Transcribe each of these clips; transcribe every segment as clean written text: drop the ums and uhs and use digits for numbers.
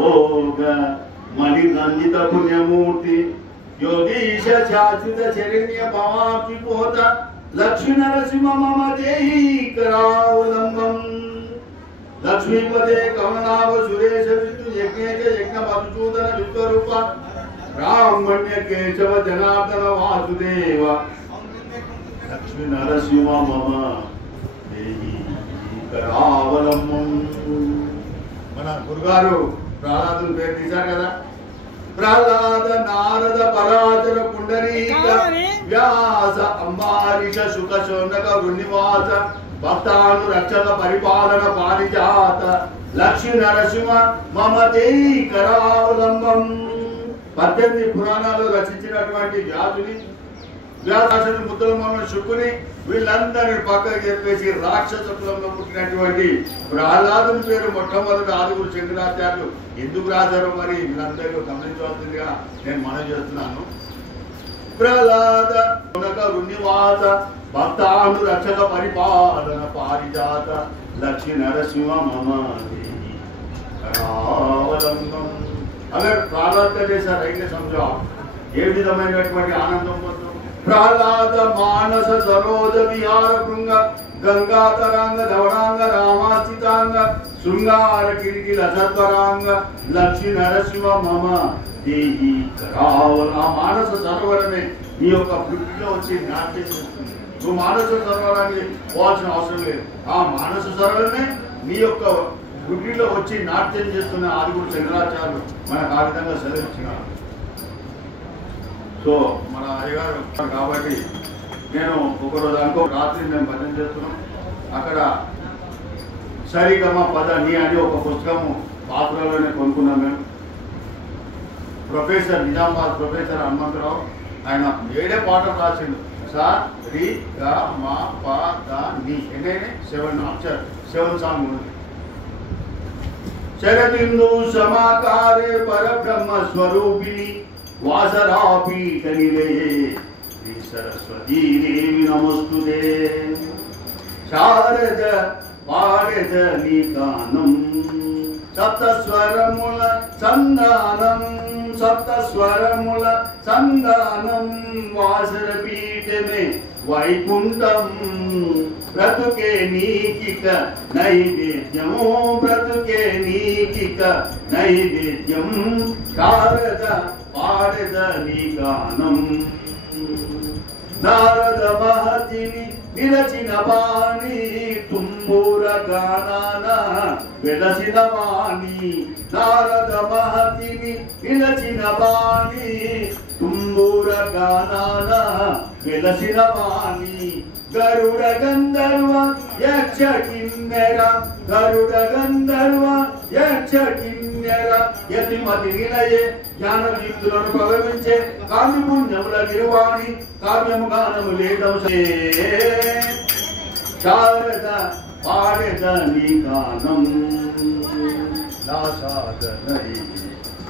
భోగ మణి నందిత పుణ్యమూర్తి యోగీశ శాశ్వత శరణ్య భవాకి పోత లక్ష్మీ నరసింహ మమ దేహి కరావలంబం లక్ష్మీపదే కమలాభ సురేశ విష్ణు యజ్ఞేశ యజ్ఞ మధుసూదన విశ్వరూప బ్రాహ్మణ్య కేశవ జనార్దన వాసుదేవ లక్ష్మీ నరసింహ మమ దేహి కరావలంబం. మన గురుగారు ప్రహ్లాదుని పేరు తీశారు కదా. ప్రహ్లాద నారద పరాచర పుండరీక వ్యాస అంబారీష శుక శౌనక వృణివాస భక్తాను రక్షక పరిపాలన పారిజాత లక్ష్మీ నరసింహ మమ దేహి కరావలంబం. 18 పురాణాలు రచించినటువంటి వ్యాసుని వ్యాసాసుని ముద్దులమ్మ శుకుని వీళ్ళందరినీ పక్కకు చెప్పేసి రాక్షస కులంలో పుట్టినటువంటి ప్రహ్లాదుని పేరు మొట్టమొదటి ఆరుగురు శంకరాచార్యులు ఎందుకు రాశారో మరి వీళ్ళందరూ గమనించవలసిందిగా నేను మనవి చేస్తున్నాను. ప్రహ్లాద వృణివాస భక్తాను రక్షక పరిపాలన పారిజాత లక్ష్మీ నరసింహ మమ దేహి కరావలంబం. अगर प्रहलाद का जैसा रहेंगे समझो आप ये विधమైనటువంటి ఆనందం పొందుతాం. ప్రహ్లాద మానస సరోజ విహార భృంగ గంగా తరంగ ధవళాంగ రామాచితాంగ శృంగార కిరీటిల సత్వరాంగ లక్ష్మీ నరసింహ మమ దేహి కరావల. ఆ మానస సరోవరమే నీ యొక్క బుద్ధిలో వచ్చి నాట్యం చేస్తుంది. నువ్వు మానస సరోవరాన్ని పోవాల్సిన అవసరం లేదు. ఆ మానస సరోవరమే నీ యొక్క గుడ్డిలో వచ్చి నాట్యం చేస్తున్న ఆరుగురు శంకరాచార్యులు మనకు ఆ విధంగా సెలవిచ్చినారు. సో మన అయ్యగారు కాబట్టి నేను ఒకరోజు రాత్రి మేము భజన చేస్తున్నాం. అక్కడ సరిగమ పద నీ అని ఒక పుస్తకము పాత్రలోనే కొనుక్కున్నాం మేము. ప్రొఫెసర్ నిజామాబాద్ ప్రొఫెసర్ హనుమంతరావు ఆయన 7 పాటలు రాసిండు. సా రి గ మ ప ద ని ఎన్నైనా 7 సాంగ్ ఉంది. శరదిందు సమాకారే పరబ్రహ్మ స్వరూపిణి వాసరాపీఠ నిలయే శ్రీ సరస్వతీ దేవి నమస్తుతే. శారద పాడద నీ గానం సప్తస్వరముల సంధానం సప్తస్వరముల సంధానం వాసరపీఠమే వైకుంఠం బ్రతుకే నీకిక నైవేద్యం బ్రతుకే నీకిక నైవేద్యం శారద పాడద నీ గానం. నారద మహతిని నిలచిన వాణి తుంబూర గానాన వెలసిన వాణి. నారద మహతిని నిలచిన వాణి తుంబూర గానాన వెలసిన వాణి. గరుడ గంధర్వ యక్ష కిన్నెర గరుడ గంధర్వ యక్ష కిన్నెర యతిమతి నిలయే జ్ఞాన దీప్తులను ప్రవహించే కావ్య పుణ్యముల గిరువాణి కావ్యము గానము లేదవసే. శారద పాడెద నీ గానం దాసాదనై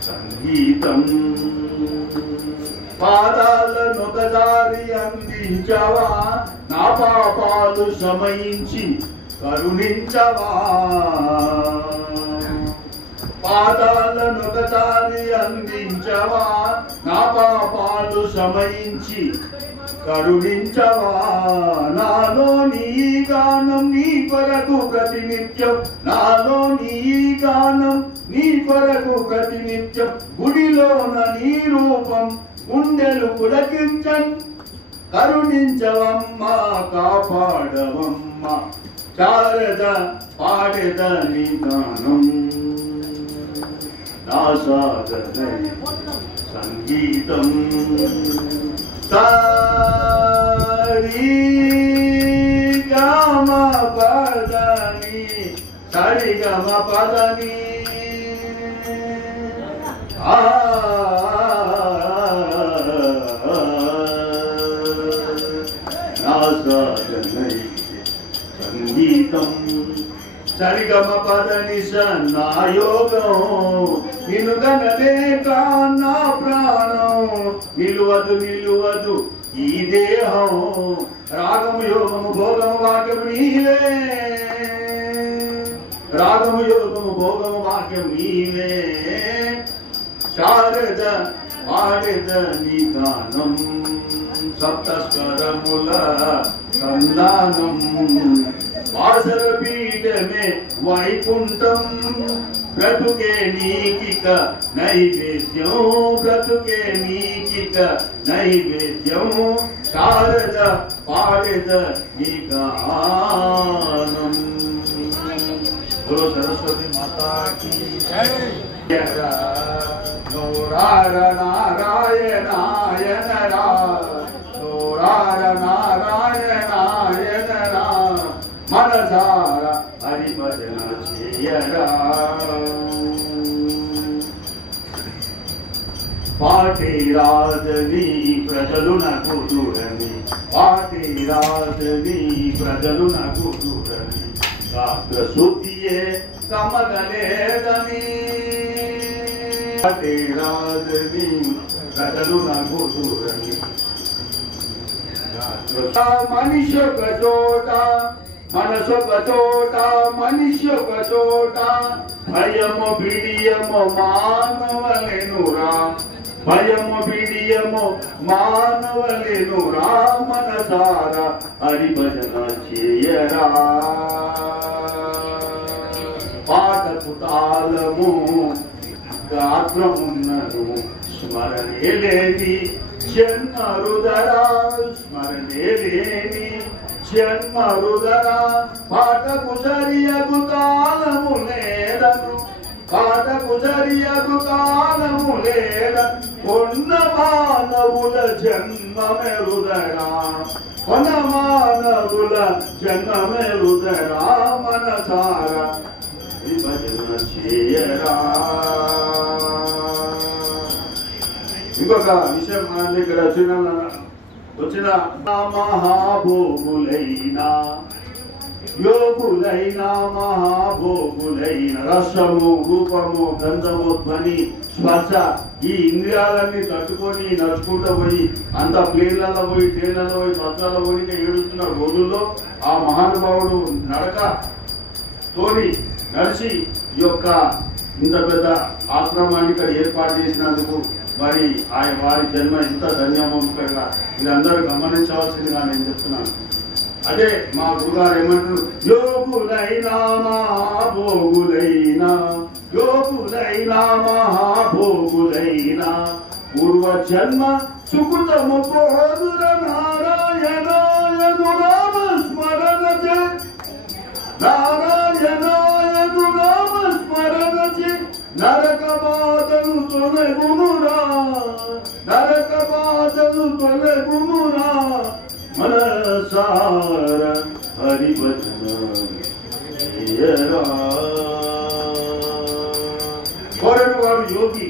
సంగీతం. పాదాలను ఒకసారి అందించవా నా పాపాలు సమయించి కరుణించవా. పాదాలను ఒకసారి అందించవా నా పాపాలు సమయించి కరుణించవా. నాలో నీ గానం నీ కొరకు ప్రతినిత్యం నాలో నీ గానం నీ కొరకు ప్రతినిత్యం. గుడిలోన నీ రూపం గుండెలు పులకించన్ కరుణించవమ్మ కాపాడవమ్మ. శారద పాడెద నీ గానం దాసాదనై సంగీతం. సరి గమ పదని సరి గమ పదని సంగీతం. సరిగమ పదని సన్నాయోగం నిలుగనలేక నా ప్రాణం నిలువదు నిలువదు ఈ దేహం. రాగము యోగము భోగము వాక్యము నీవే రాగము యోగము భోగము వాక్యము నీవే. శారద పాడెద నీ గానం సప్తస్వరముల సంధానం వాసర పీఠమే వైకుంఠం బ్రతుకే నీకిక నైవేద్యం బ్రతుకే నీకిక నైవేద్యం శారద పాడెద నీ గానం बोलो सरस्वती माता की जय नोरार नारायणायन नोरार नारायणायन मनसार हरि भजन चेयरा पाटे राजनी प्रजलु नकु दूरनी पाटे राजनी प्रजलु नकु दूरनी गात्र सुतिये कमगलेदमी पाटे राजनी प्रजलु नकु दूरनी मनुष्य कचोटा मनसो कचोटा मनुष्य कचोटा भयमो बिडियमो मानवलेनुरा भयमो बिडियमो मानवलेनुरा मनसार हरि भजन चेयरा पाठकु तालमु गात्रमुन्ननु स्मरणे लेनि जन्मरुदरा स्मरणे लेनि जन्मरुदरा पाठकु सरियगु तालमु लेदनु पाठकु सरियगु तालमु लेदनु కొన్న మానవుల జన్మమెరుదరా కొన్న మానవుల జన్మమెరుదరా మనసార భజన చేయరా. ఇంకొక విషయం మన దగ్గర వచ్చిన మహాభోగులైనా యోగులైన మహాభోగులైన రసము రూపము గంధము ధ్వని స్పర్శ ఈ ఇంద్రియాలన్నీ తట్టుకొని నడుచుకుంటూ పోయి అంత ప్లేన్లలో పోయి ట్రైన్లలో పోయి బస్సులలో పోయి ఏడుస్తున్న రోజుల్లో ఆ మహానుభావుడు నడక తోని నడిచి ఈ యొక్క ఇంత పెద్ద ఆశ్రమాన్ని ఇక్కడ ఏర్పాటు చేసినందుకు మరి ఆయన వారి జన్మ ఇంత ధన్యవంతంగా మీరందరూ గమనించవలసిందిగా నేను చెప్తున్నాను. అదే మా గురుగారు ఏమంటారు, యోగులైనా మహాభోగులైనా యోగులైనా మహాభోగులైనా పూర్వ జన్మ సుకృతము పోదుర నారాయణాయను నామ స్మరణ నారాయణాయను నామ స్మరణ నరక బాధలు తొలగునురా నరక బాధలు తొలగునురా మనసార హరి భజన కోరని వాడు యోగి,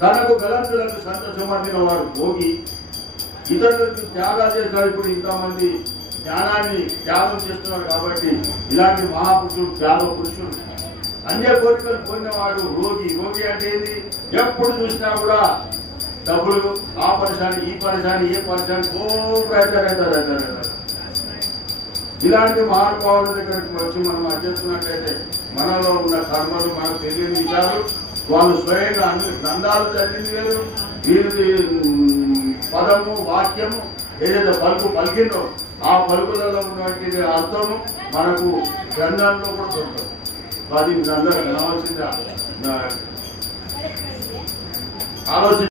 తనకు గలంతులకు సంతోషమడిన వాడు భోగి, ఇతరులకు త్యాగాలు చేస్తారు. ఇప్పుడు ఇంతమంది జ్ఞానాన్ని త్యాగం చేస్తున్నారు కాబట్టి ఇలాంటి మహాపురుషుడు త్యాగ పురుషుడు. అన్య కోరికలు పొందినవాడు రోగి. రోగి అంటే ఏంది? ఎప్పుడు చూసినా కూడా డబ్బులు, ఆ పరిశాని ఈ పరిశాని ఏ పరిశాని అవుతారు. ఇలాంటి మహానుభావుల దగ్గరికి వచ్చి మనం అధ్యక్షున్నట్లయితే మనలో ఉన్న కర్మలు మనకు తెలియని విషయాలు వాళ్ళు స్వయంగా అన్ని గ్రంథాలు చదివింది వేరు, వీరి పదము వాక్యము ఏదైతే పలుకు పలికిందో ఆ పలుకులలో ఉన్నటువంటి అర్థము మనకు గ్రంథంలో కూడా దొరుకుతుంది. అది మీరందరూ కావాల్సిందా ఆలోచన